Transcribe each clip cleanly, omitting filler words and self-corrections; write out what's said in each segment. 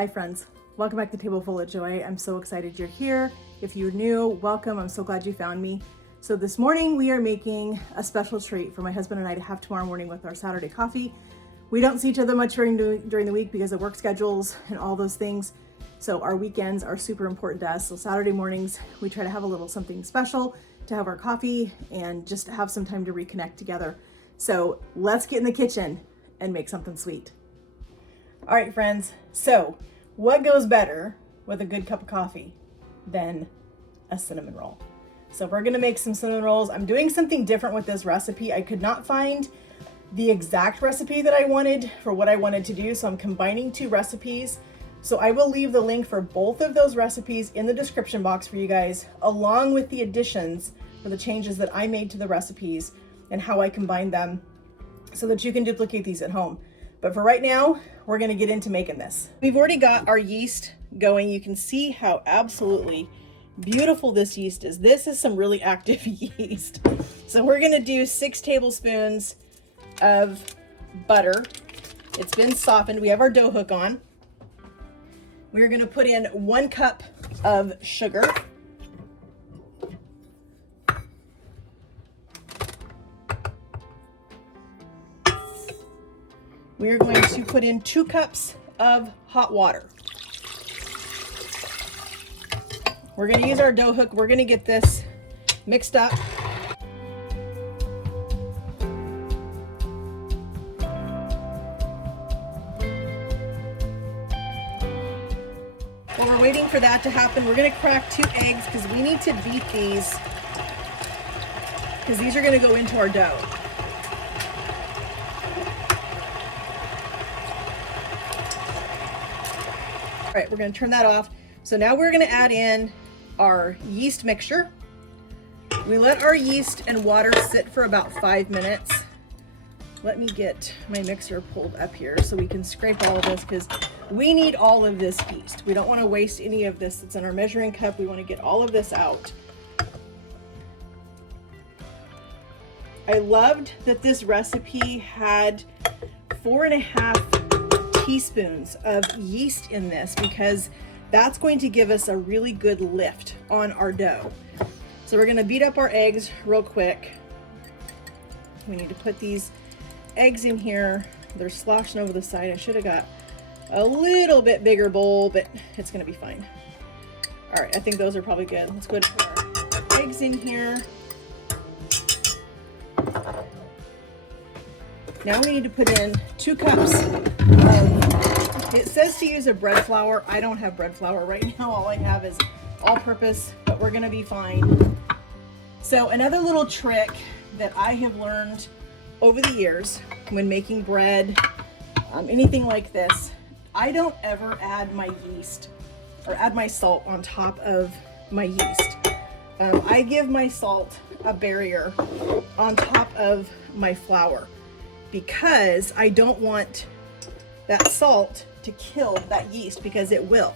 Hi friends, welcome back to Table Full of Joy. I'm so excited you're here. If you're new, welcome. I'm so glad you found me. So this morning we are making a special treat for my husband and I to have tomorrow morning with our Saturday coffee. We don't see each other much during the week because of work schedules and all those things. So our weekends are super important to us. So Saturday mornings, we try to have a little something special to have our coffee and just have some time to reconnect together. So let's get in the kitchen and make something sweet. All right, friends. So what goes better with a good cup of coffee than a cinnamon roll? So we're gonna make some cinnamon rolls. I'm doing something different with this recipe. I could not find the exact recipe that I wanted for what I wanted to do. So I'm combining two recipes. So I will leave the link for both of those recipes in the description box for you guys, along with the additions for the changes that I made to the recipes and how I combined them so that you can duplicate these at home. But for right now, we're gonna get into making this. We've already got our yeast going. You can see how absolutely beautiful this yeast is. This is some really active yeast. So we're gonna do 6 tablespoons of butter. It's been softened. We have our dough hook on. We're gonna put in 1 cup of sugar. We are going to put in 2 cups of hot water. We're going to use our dough hook. We're going to get this mixed up. While we're waiting for that to happen, we're going to crack 2 eggs because we need to beat these because these are going to go into our dough. All right, we're going to turn that off. So now we're going to add in our yeast mixture. We let our yeast and water sit for about 5 minutes. Let me get my mixer pulled up here so we can scrape all of this because we need all of this yeast. We don't want to waste any of this that's in our measuring cup. We want to get all of this out. I loved that this recipe had 4.5 teaspoons of yeast in this because that's going to give us a really good lift on our dough. So we're going to beat up our eggs real quick. We need to put these eggs in here. They're sloshing over the side. I should have got a little bit bigger bowl, but it's going to be fine. All right, I think those are probably good. Let's go ahead and put our eggs in here. Now we need to put in 2 cups of, it says to use a bread flour. I don't have bread flour right now. All I have is all-purpose, but we're gonna be fine. So another little trick that I have learned over the years when making bread, anything like this, I don't ever add my yeast or add my salt on top of my yeast. I give my salt a barrier on top of my flour, because I don't want that salt to kill that yeast because it will.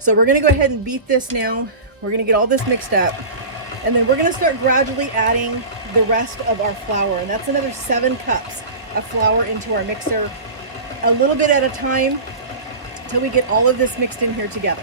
So we're gonna go ahead and beat this now. We're gonna get all this mixed up and then we're gonna start gradually adding the rest of our flour. And that's another 7 cups of flour into our mixer, a little bit at a time until we get all of this mixed in here together.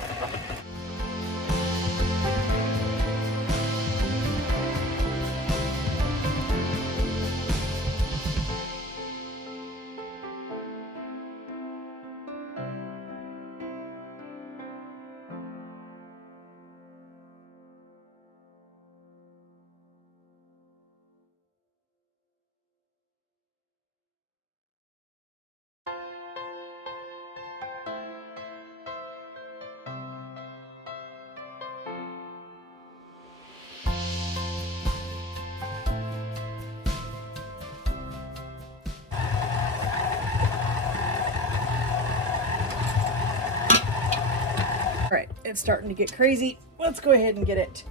All right, it's starting to get crazy. Let's go ahead and get it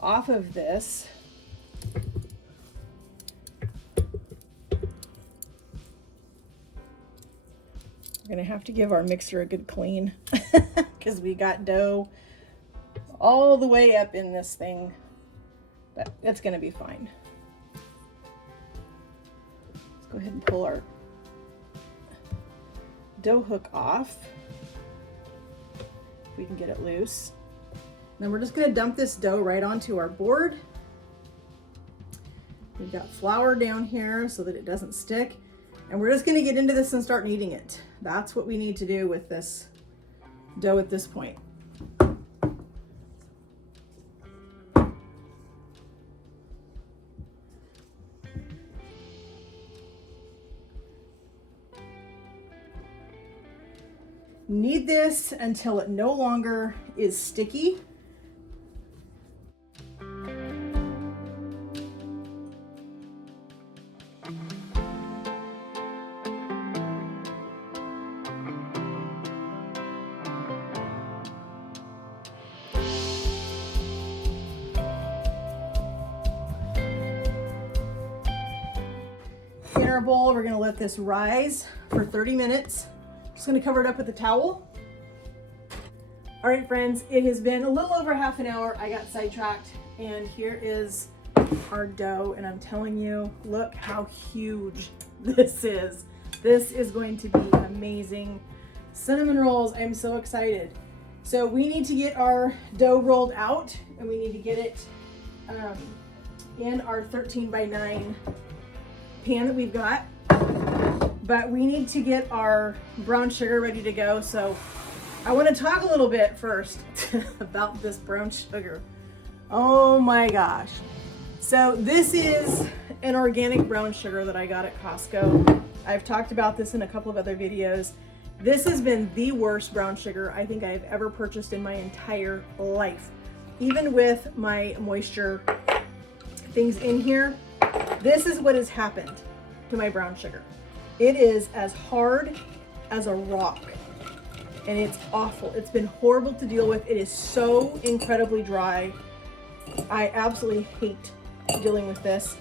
off of this. We're gonna have to give our mixer a good clean because we got dough all the way up in this thing, but it's gonna be fine. Let's go ahead and pull our dough hook off. we can get it loose. Then we're just gonna dump this dough right onto our board. We've got flour down here so that it doesn't stick. And we're just gonna get into this and start kneading it. That's what we need to do with this dough at this point. Knead this until it no longer is sticky. In our bowl, we're gonna let this rise for 30 minutes. Just gonna cover it up with a towel. All right, friends, it has been a little over half an hour. I got sidetracked, and here is our dough, and I'm telling you, look how huge this is. This is going to be amazing. Cinnamon rolls, I'm so excited. So we need to get our dough rolled out, and we need to get it in our 13x9 pan that we've got. But we need to get our brown sugar ready to go. So I want to talk a little bit first about this brown sugar. Oh my gosh. So this is an organic brown sugar that I got at Costco. I've talked about this in a couple of other videos. This has been the worst brown sugar I think I've ever purchased in my entire life. Even with my moisture things in here, this is what has happened to my brown sugar. It is as hard as a rock, and it's awful. It's been horrible to deal with. It is so incredibly dry. I absolutely hate dealing with this,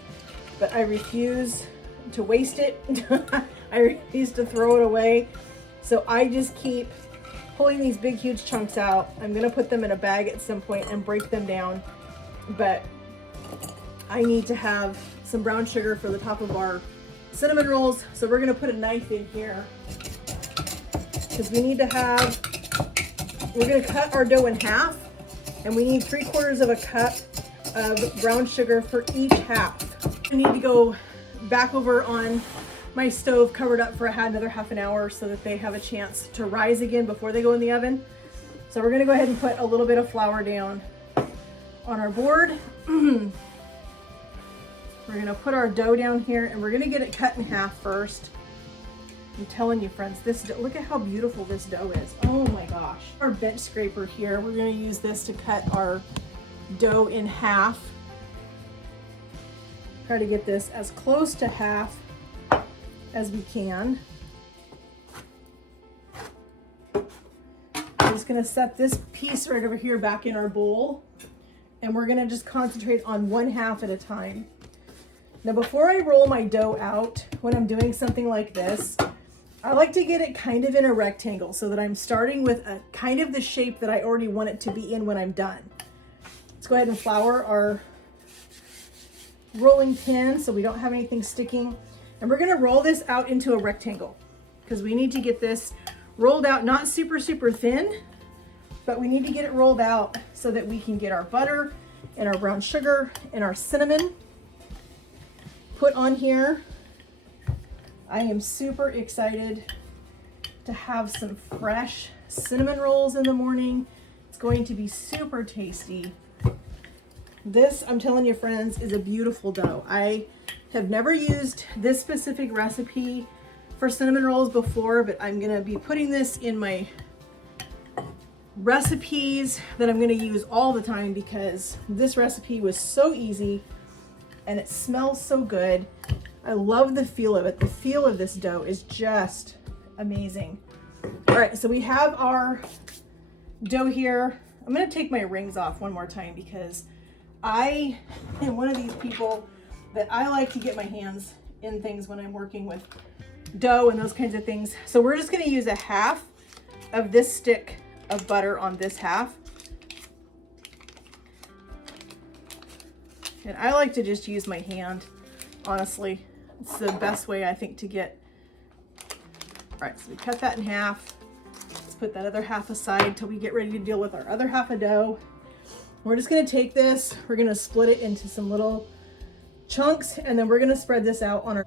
but I refuse to waste it. I refuse to throw it away. So I just keep pulling these big, huge chunks out. I'm gonna put them in a bag at some point and break them down, but I need to have some brown sugar for the top of our cinnamon rolls. So we're gonna put a knife in here because we need to have, we're gonna cut our dough in half, and we need 3/4 of a cup of brown sugar for each half. I need to go back over on my stove, covered up for another half an hour so that they have a chance to rise again before they go in the oven. So we're gonna go ahead and put a little bit of flour down on our board. We're gonna put our dough down here, and we're gonna get it cut in half first. I'm telling you, friends, look at how beautiful this dough is. Oh my gosh. Our bench scraper here, we're gonna use this to cut our dough in half. Try to get this as close to half as we can. I'm just gonna set this piece right over here back in our bowl, and we're gonna just concentrate on one half at a time. Now, before I roll my dough out, when I'm doing something like this, I like to get it kind of in a rectangle so that I'm starting with a kind of the shape that I already want it to be in when I'm done. Let's go ahead and flour our rolling pin so we don't have anything sticking. And we're gonna roll this out into a rectangle because we need to get this rolled out, not super, super thin, but we need to get it rolled out so that we can get our butter and our brown sugar and our cinnamon put on here. I am super excited to have some fresh cinnamon rolls in the morning. It's going to be super tasty. This, I'm telling you, friends, is a beautiful dough. I have never used this specific recipe for cinnamon rolls before, but I'm gonna be putting this in my recipes that I'm gonna use all the time because this recipe was so easy and it smells so good. I love the feel of it. The feel of this dough is just amazing. All right, so we have our dough here. I'm gonna take my rings off one more time because I am one of these people that I like to get my hands in things when I'm working with dough and those kinds of things. So we're just gonna use a half of this stick of butter on this half. And I like to just use my hand, honestly. It's the best way I think to get. All right, so we cut that in half. Let's put that other half aside till we get ready to deal with our other half of dough. We're just gonna take this, we're gonna split it into some little chunks, and then we're gonna spread this out on our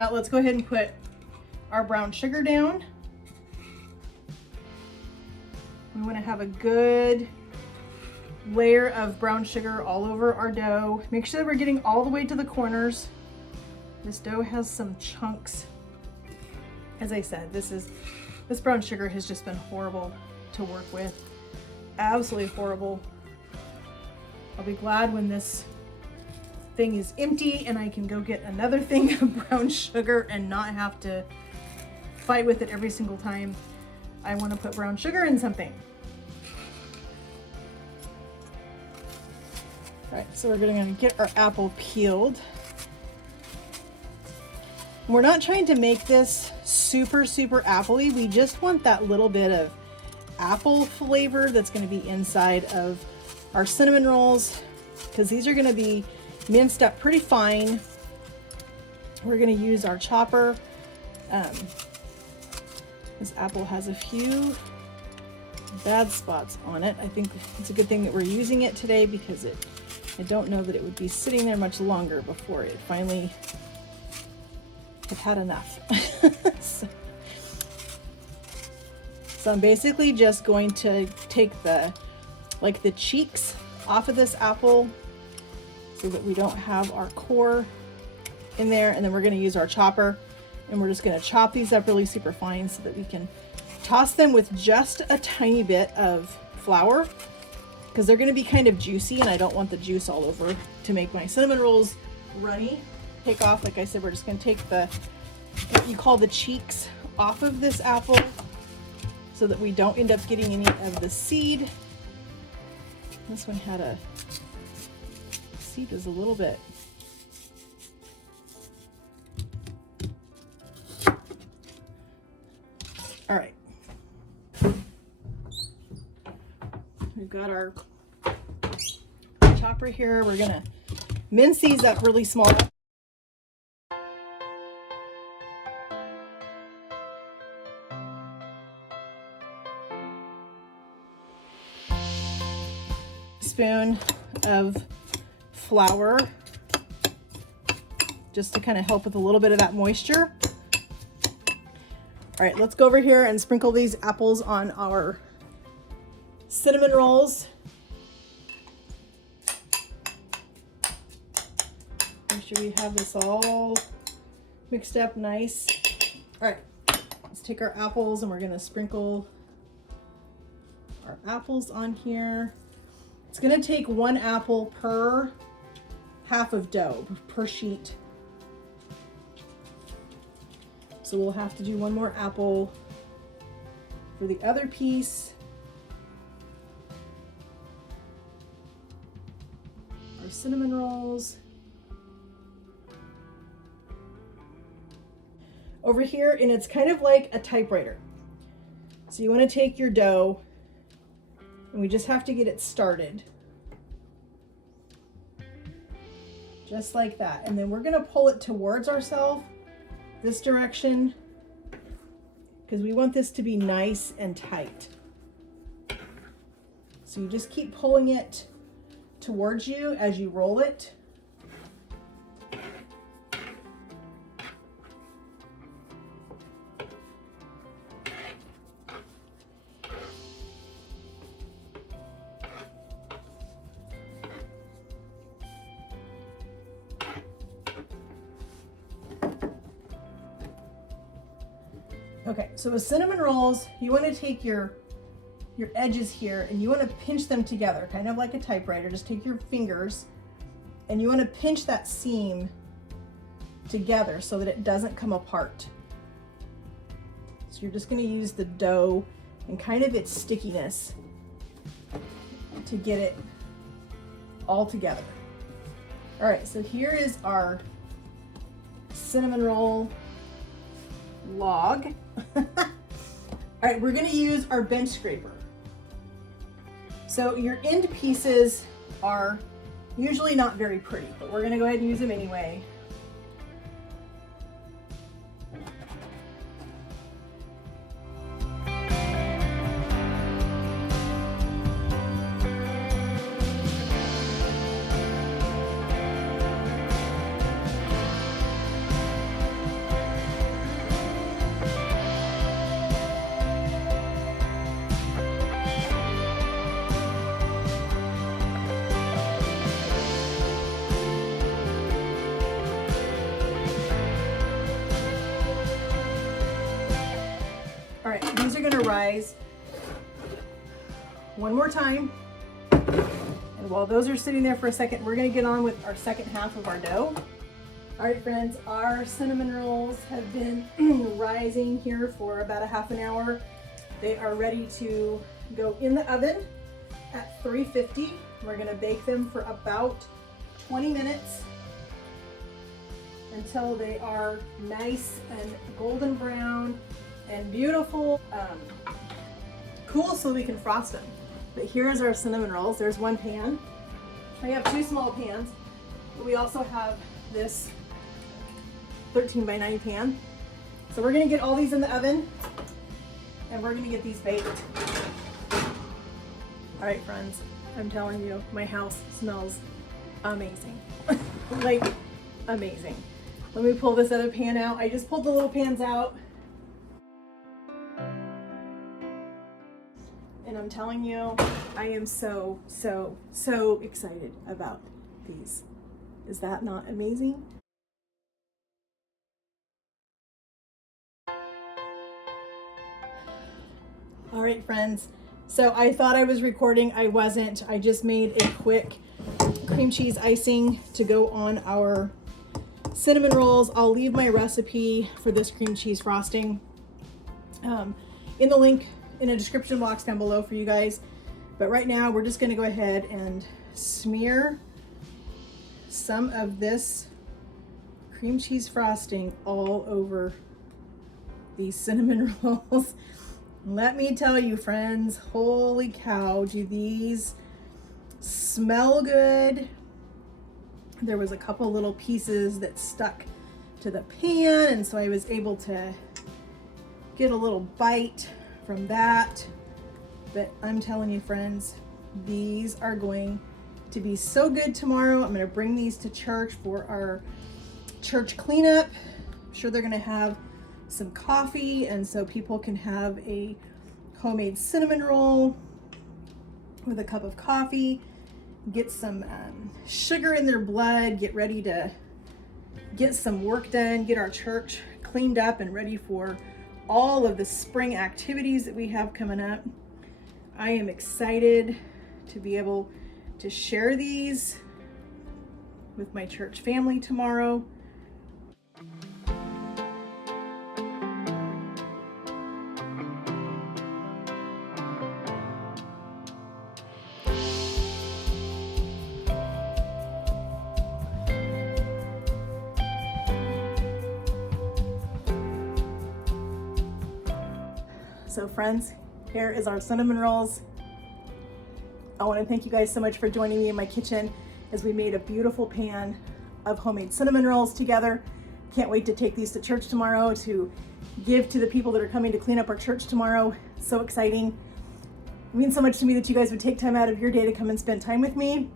Now let's go ahead and put our brown sugar down. We want to have a good layer of brown sugar all over our dough. Make sure that we're getting all the way to the corners. This dough has some chunks. As I said, this brown sugar has just been horrible to work with. Absolutely horrible. I'll be glad when this thing is empty and I can go get another thing of brown sugar and not have to fight with it every single time I want to put brown sugar in something. All right, so we're going to get our apple peeled. We're not trying to make this super appley. We just want that little bit of apple flavor that's going to be inside of our cinnamon rolls, because these are going to be minced up pretty fine. We're going to use our chopper. This apple has a few bad spots on it. I think it's a good thing that we're using it today, because I don't know that it would be sitting there much longer before it finally had enough. So I'm basically just going to take the cheeks off of this apple so that we don't have our core in there, and then we're going to use our chopper and we're just going to chop these up really super fine so that we can toss them with just a tiny bit of flour, because they're going to be kind of juicy and I don't want the juice all over to make my cinnamon rolls runny. Take off, like I said, we're just going to take what you call the cheeks off of this apple so that we don't end up getting any of the seed. This one had a seed is a little bit. All right. We've got our chopper here. We're gonna mince these up really small. Spoon of flour, just to kind of help with a little bit of that moisture. All right, let's go over here and sprinkle these apples on our cinnamon rolls. Make sure we have this all mixed up nice. All right, let's take our apples and we're gonna sprinkle our apples on here. It's gonna take 1 apple per half of dough, per sheet. So we'll have to do 1 more apple for the other piece. Our cinnamon rolls. Over here, and it's kind of like a typewriter. So you want to take your dough, and we just have to get it started. Just like that. And then we're going to pull it towards ourselves this direction, because we want this to be nice and tight. So you just keep pulling it towards you as you roll it. Okay, so with cinnamon rolls, you want to take your edges here and you want to pinch them together, kind of like a typewriter. Just take your fingers and you want to pinch that seam together so that it doesn't come apart. So you're just going to use the dough and kind of its stickiness to get it all together. All right, so here is our cinnamon roll log. All right, we're gonna use our bench scraper. So your end pieces are usually not very pretty, but we're gonna go ahead and use them anyway. All right, these are gonna rise one more time. And while those are sitting there for a second, we're gonna get on with our second half of our dough. All right, friends, our cinnamon rolls have been rising here for about a half an hour. They are ready to go in the oven at 350. We're gonna bake them for about 20 minutes until they are nice and golden brown and beautiful, cool, so we can frost them. But here's our cinnamon rolls. There's one pan. We have two small pans, but we also have this 13 by 9 pan. So we're gonna get all these in the oven and we're gonna get these baked. All right, friends, I'm telling you, my house smells amazing. Like, amazing. Let me pull this other pan out. I just pulled the little pans out. And I'm telling you, I am so excited about these. Is that not amazing? All right, friends. So I thought I was recording, I wasn't. I just made a quick cream cheese icing to go on our cinnamon rolls. I'll leave my recipe for this cream cheese frosting in the link in a description box down below for you guys. But right now we're just gonna go ahead and smear some of this cream cheese frosting all over these cinnamon rolls. Let me tell you, friends, holy cow, do these smell good. There was a couple little pieces that stuck to the pan, and so I was able to get a little bite from that. But I'm telling you, friends, these are going to be so good tomorrow. I'm going to bring these to church for our church cleanup. I'm sure they're going to have some coffee, and so people can have a homemade cinnamon roll with a cup of coffee, get some sugar in their blood, get ready to get some work done, get our church cleaned up and ready for all of the spring activities that we have coming up. I am excited to be able to share these with my church family tomorrow. So friends, here is our cinnamon rolls. I want to thank you guys so much for joining me in my kitchen as we made a beautiful pan of homemade cinnamon rolls together. Can't wait to take these to church tomorrow to give to the people that are coming to clean up our church tomorrow. So exciting. It means so much to me that you guys would take time out of your day to come and spend time with me.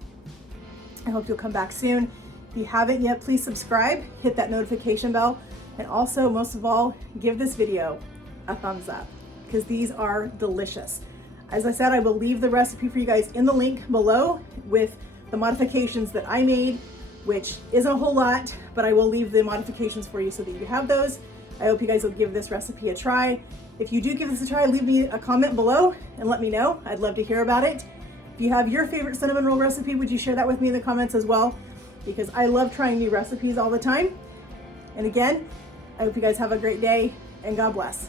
I hope you'll come back soon. If you haven't yet, please subscribe, hit that notification bell, and also, most of all, give this video a thumbs up, because these are delicious. As I said, I will leave the recipe for you guys in the link below with the modifications that I made, which isn't a whole lot, but I will leave the modifications for you so that you have those. I hope you guys will give this recipe a try. If you do give this a try, leave me a comment below and let me know. I'd love to hear about it. If you have your favorite cinnamon roll recipe, would you share that with me in the comments as well? Because I love trying new recipes all the time. And again, I hope you guys have a great day and God bless.